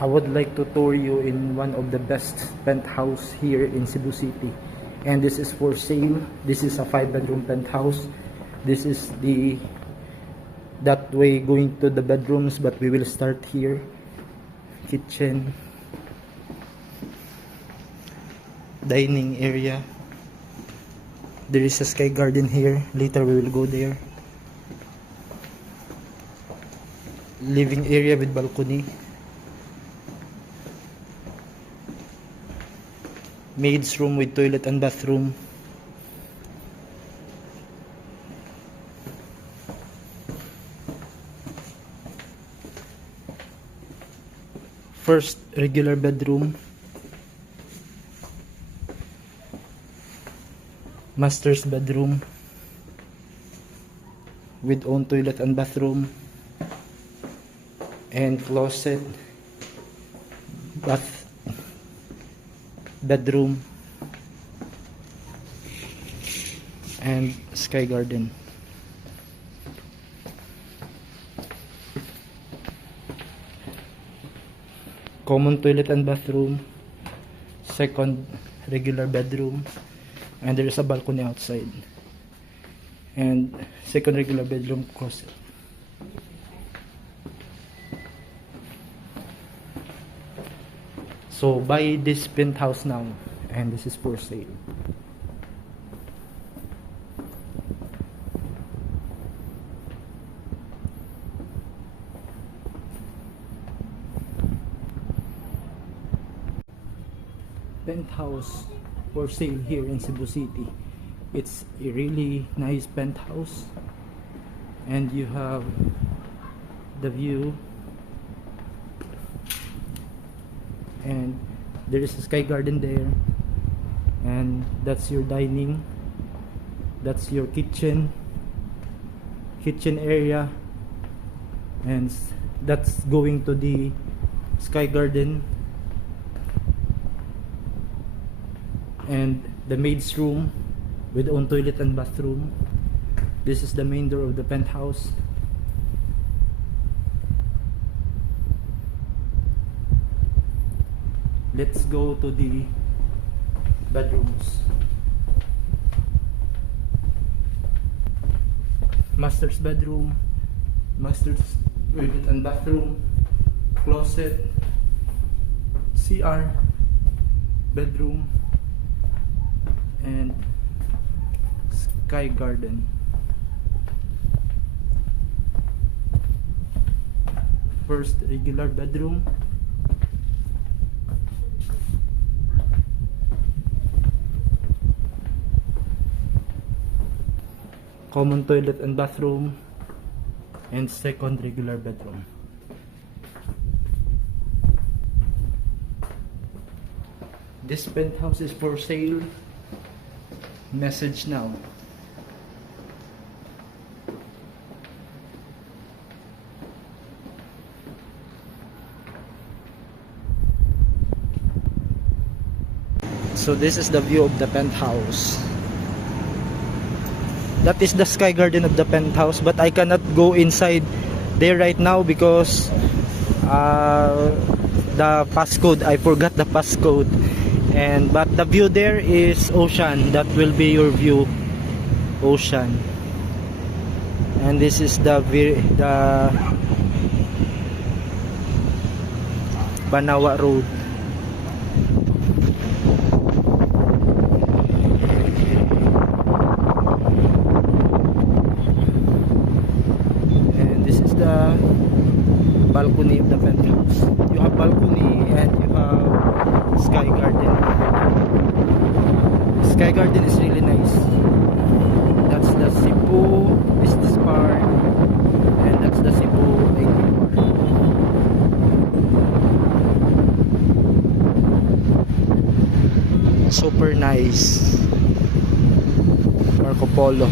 I would like to tour you in one of the best penthouse here in Cebu City, and this is for sale. This is a 5-bedroom penthouse. This is the that way going to the bedrooms, but we will start here. Kitchen, dining area. There is a sky garden here. Later we will go there. Living area with balcony. Maid's room with toilet and bathroom. First regular bedroom. Master's bedroom with own toilet and bathroom and closet, bedroom, and sky garden. Common toilet and bathroom, second regular bedroom, and there is a balcony outside, and second regular bedroom closet. So buy this penthouse now, and this is for sale. Penthouse for sale here in Cebu City. It's a really nice penthouse, and you have the view, and there is a sky garden there, and that's your dining, that's your kitchen area, and that's going to the sky garden, and the maid's room with own toilet and bathroom. This is the main door of the penthouse. Let's go to the bedrooms. Master's bedroom, master's toilet and bathroom, closet, CR, bedroom, and sky garden. First regular bedroom, common toilet and bathroom, and second regular bedroom. This penthouse is for sale. Message now. So this is the view of the penthouse. That is the sky garden of the penthouse, but I cannot go inside there right now because the passcode, I forgot the passcode. But the view there is ocean. That will be your view, ocean. And this is the Banawa Road. And this is the balcony of the penthouse. You have balcony and you have sky garden. Sky garden is really nice. That's the Cebu Business Park, and that's the Cebu IT Park. Super nice. Marco Polo.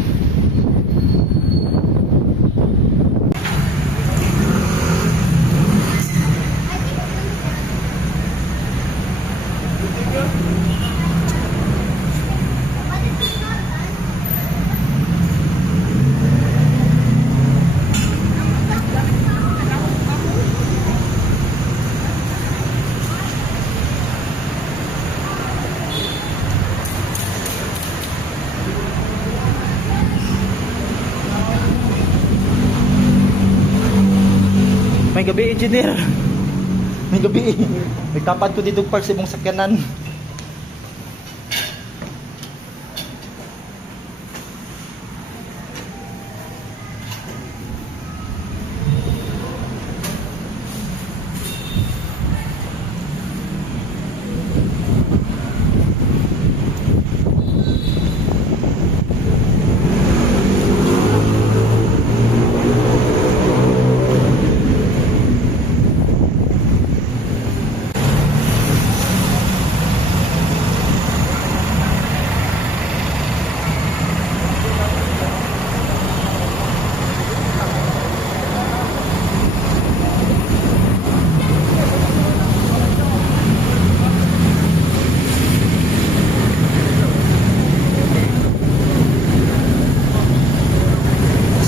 May gabi, engineer. May gabi. Nagtapad ko dito parts imong sakyanan.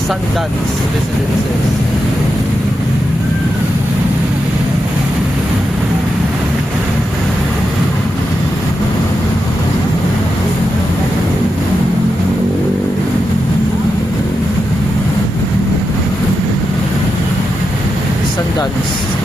Sundance Residences. Sundance.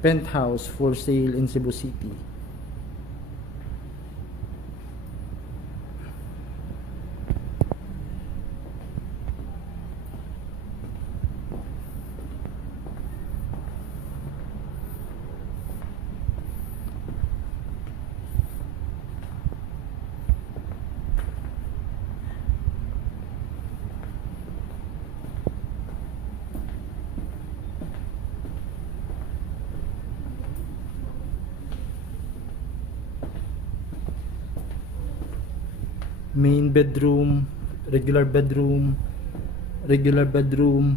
Penthouse for sale in Cebu City. Main bedroom, regular bedroom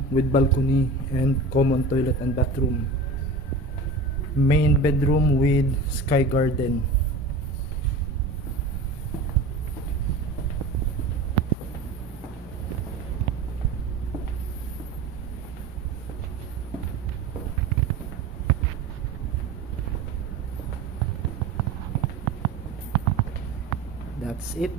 with balcony and common toilet and bathroom. Main bedroom with sky garden. That's it.